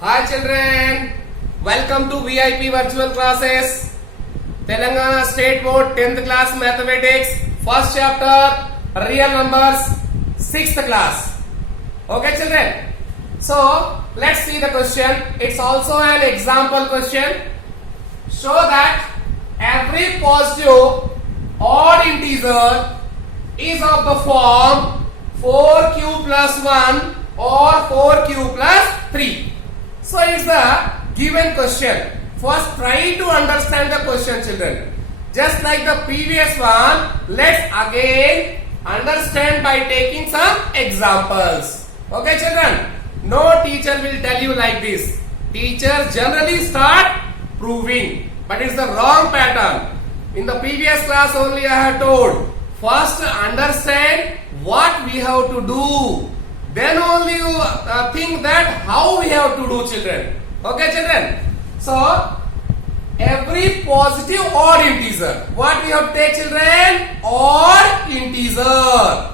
Hi children, welcome to VIP virtual classes. Telangana State Board 10th class mathematics, first chapter, real numbers, 6th class. Okay children, so let's see the question. It's also an example question. Show that every positive odd integer is of the form 4q plus 1 or 4q plus 3. So it's a given question. First try to understand the question children. Just like the previous one, let's again understand by taking some examples. Okay children? No teacher will tell you like this. Teachers generally start proving, but it's the wrong pattern. In the previous class only I have told, first understand what we have to do. Then only you think that how we have to do children. Okay children? So, every positive odd integer. What we have to take children? Odd integer.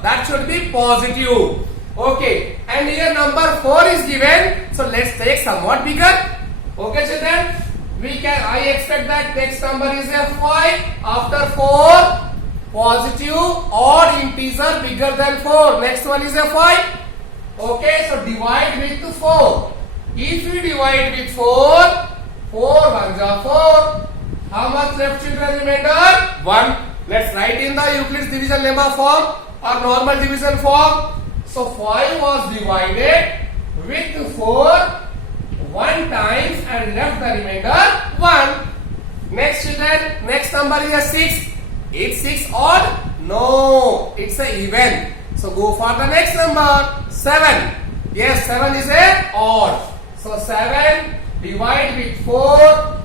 That should be positive. Okay. And here number 4 is given. So, let's take somewhat bigger. Okay children? I expect that next number is a 5. After 4, positive odd integer bigger than 4. Next one is a 5. Okay, so divide with 4. If we divide with 4, 4 ones are 4. How much left children remainder? 1. Let's write in the Euclid's division lemma form or normal division form. So 5 was divided with 4 1 times and left the remainder 1. Next children, next number is a 6. It's 6 odd? No, it's a even. So go for the next number, 7. Yes, 7 is a odd. So 7 divide with 4.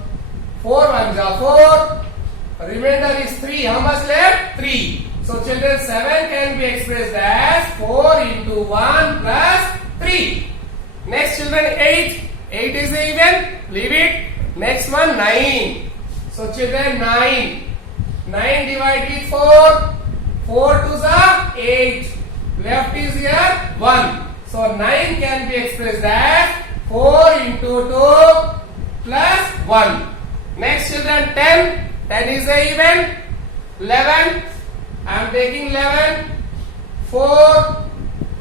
4 ones are 4. Remainder is 3. How much left? 3. So children, 7 can be expressed as 4 into 1 plus 3. Next children, 8. 8 is a even. Leave it. Next one, 9. So children, 9. 9 divide with 4. 4 2s are 8. Left is here 1. So 9 can be expressed as 4 into 2 plus 1. Next children, 10. 10 is a even. 11. I am taking 11. 4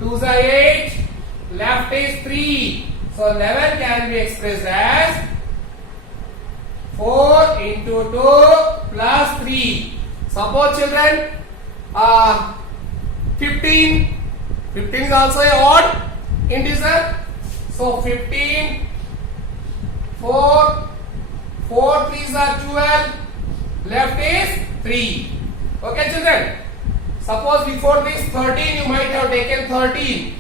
2s are 8. Left is 3. So 11 can be expressed as 4 into 2 plus 3. Suppose children, 15. 15 is also a odd integer. So 15, 4, 4 3s are 12, left is 3. Okay children? Suppose before this 13 you might have taken 13.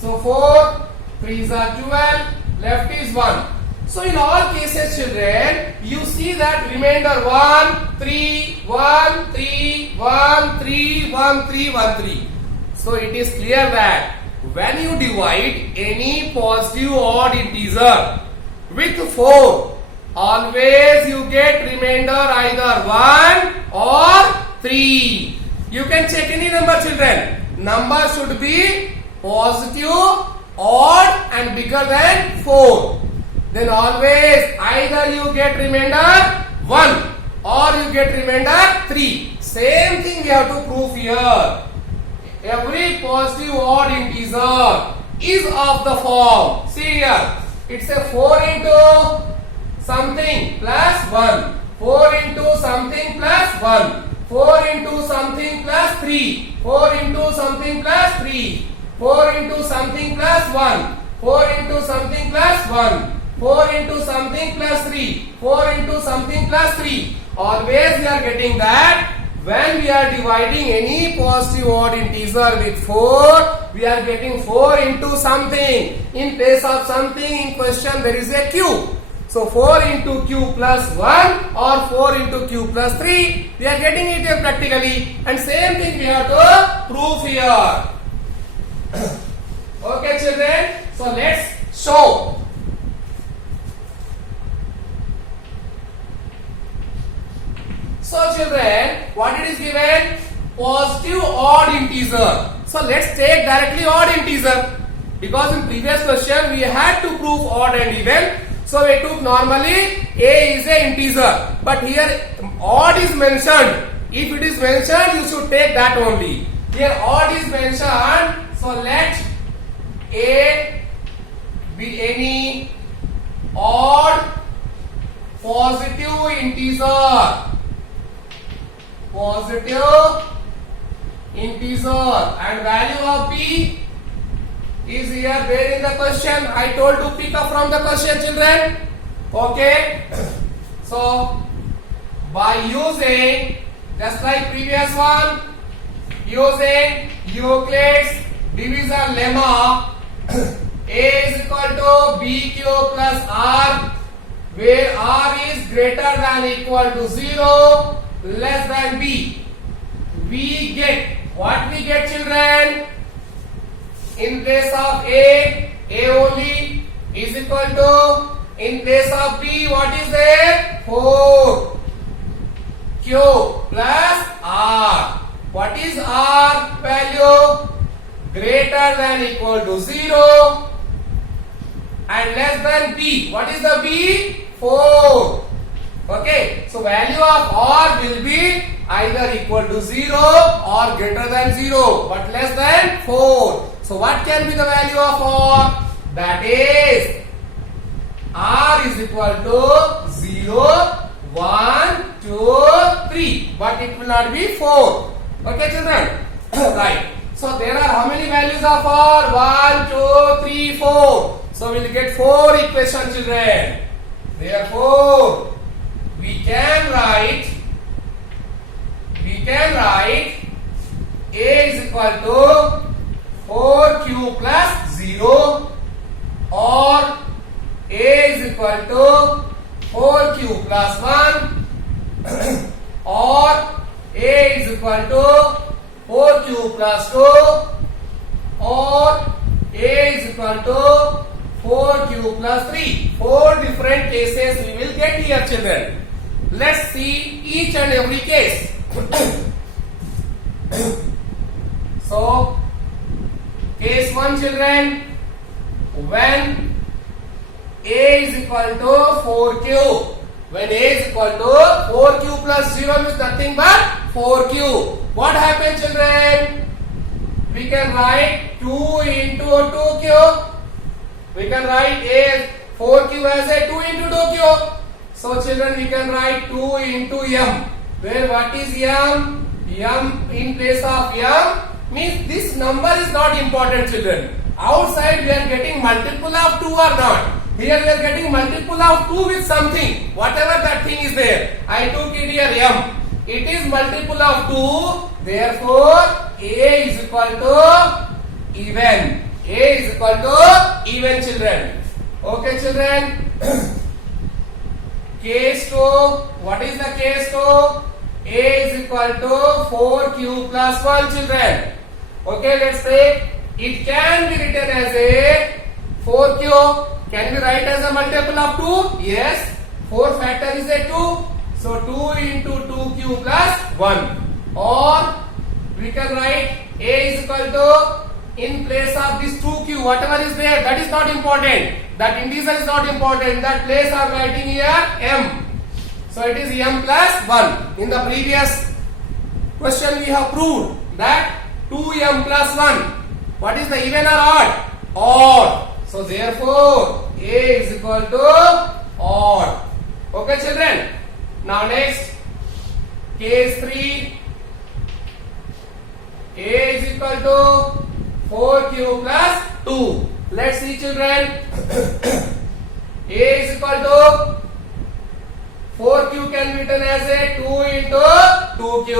So 4 3s are 12, left is 1. So in all cases children, you see that remainder 1, 3, 1, 3, 1, 3, 1, 3, 1, 3. So it is clear that when you divide any positive odd integer with 4, always you get remainder either 1 or 3. You can check any number children. Number should be positive, odd and bigger than 4. Then always either you get remainder 1 or you get remainder 3. Same thing we have to prove here. Every positive odd integer is of the form. See here. It's a 4 into something plus 1. 4 into something plus 1. 4 into something plus 3. 4 into something plus 3. 4 into something plus 1. 4 into something plus 1. 4 into something plus 3. 4 into something plus 3. Always we are getting that when we are dividing any positive odd integer with 4, we are getting 4 into something. In place of something in question there is a q. So 4 into q plus 1 or 4 into q plus 3. We are getting it here practically. And same thing we have to prove here. Okay children, so let's show. So children, what it is given? Positive odd integer. So let's take directly odd integer. Because in previous question we had to prove odd and even. So we took normally a is a integer. But here odd is mentioned. If it is mentioned, you should take that only. Here odd is mentioned. So let a be any odd positive integer. Positive integer. And value of b is here where in the question. I told to pick up from the question, children. Okay. So by using just like previous one, using Euclid's division lemma, a is equal to bq plus r, where r is greater than equal to 0, less than b. We get what we get, children? In place of a only is equal to, in place of b, what is there? 4 q plus r. What is r value? Greater than equal to 0 and less than b. What is the b? 4. Okay, so value of r will be either equal to 0 or greater than 0 but less than 4. So what can be the value of r? That is r is equal to 0, 1, 2, 3, but it will not be 4. Okay, children? Right. So there are how many values of r? 1, 2, 3, 4. So we will get 4 equations, children. Therefore, we can write a is equal to 4q plus 0 or a is equal to 4q plus 1 or a is equal to 4q plus 2 or a is equal to 4q plus 3. 4 different cases we will get here, children. Let's see each and every case. So, case 1, children, when a is equal to 4q. When a is equal to 4q plus 0 means nothing but 4q. What happens, children? We can write 2 into 2q. We can write a 4q as a 2 into 2q. So children, we can write 2 into m. Where what is m? M in place of m means this number is not important, children. Outside we are getting multiple of 2 or not. Here we are getting multiple of 2 with something. Whatever that thing is there. I took it here m. It is multiple of 2. Therefore, a is equal to even. A is equal to even, children. Okay, children. Case 2. What is the case 2? A is equal to 4q plus 1, children. Okay, let's say it can be written as a 4q. Can we write as a multiple of 2? Yes. 4 factor is a 2. So 2 into 2q plus 1. Or we can write a is equal to, in place of this 2q, whatever is there, that is not important. That integer is not important. That place I am writing here m. So it is m plus 1. In the previous question we have proved that 2m plus 1. What is the even or odd? Odd. So therefore, a is equal to odd. Okay, children. Now next, case 3. A is equal to 4q plus 2. Let's see, children. A is equal to 4q can be written as a 2 into 2q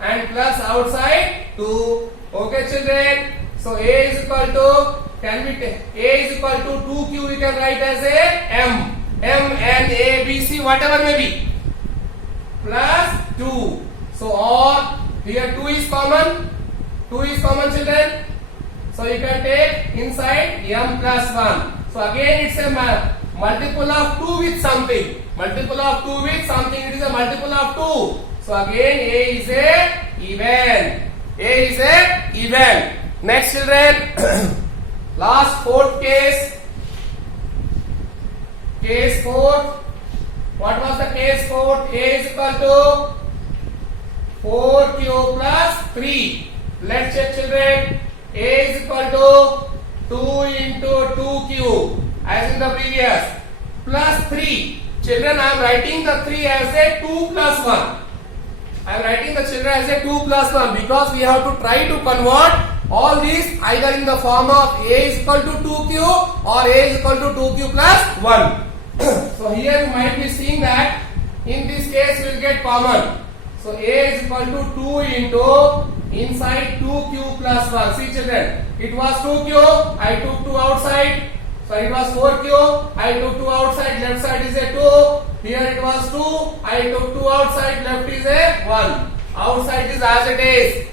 and plus outside 2. Okay, children. So a is equal to, a is equal to 2q we can write as a m. M and a, b, c, whatever may be. Plus 2. So or here 2 is common. 2 is common, children. So you can take inside m plus 1. So again it's a multiple of 2 with something. Multiple of 2 with something. It is a multiple of 2. So again a is a even. A is a even. Next, children. Last fourth case. Case fourth. What was the case fourth? A is equal to 4q plus 3. Let's check, children. A is equal to 2 into 2q as in the previous plus 3. Children, I am writing the 3 as a 2 plus 1. I am writing the children as a 2 plus 1 because we have to try to convert all these either in the form of A is equal to 2q or A is equal to 2q plus 1. So here you might be seeing that in this case we will get common. So A is equal to 2 into inside 2q plus 1. See children, it was 2q, I took 2 outside. So it was 4q, I took 2 outside, left side is a 2. Here it was 2, I took 2 outside, left is a 1. Outside is as it is.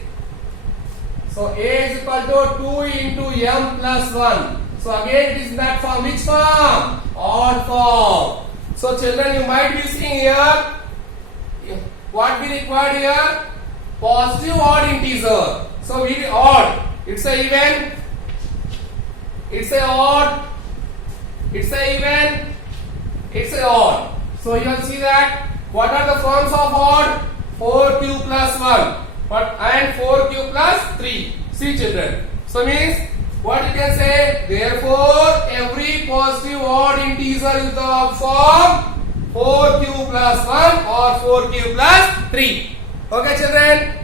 So A is equal to 2 into m plus 1. So again it is that form. Which form? Odd form. So children, you might be seeing here, what we required here? Positive odd integer. So we odd. It's a even. It's a odd. It's a even. It's a odd. So you will see that what are the forms of odd? 4q plus 1 and 4q plus 3. See children. So means what you can say? Therefore every positive odd integer is the form 4q plus 1 or 4q plus 3. Okay children.